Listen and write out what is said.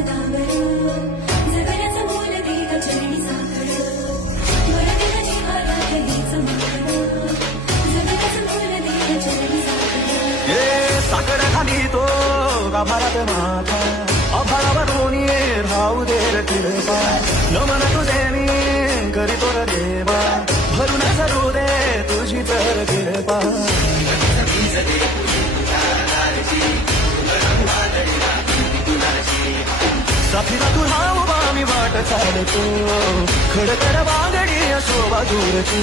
पदावर जगण्याचं मूल देह चरणी साखर मराठीला जीवाला हेच मंगळ जगण्याचं मूल देह चरणी साखर ये साखर खाली तो गाभारात माथा अभाळावरून ये राहू दे कृपा नमन तुझे मी करीतो रे देवा भरून सरू दे तुझी तर कृपा साथीला तुला उभा मी वाट चालतो खडकर बांगडी शोभा दूरची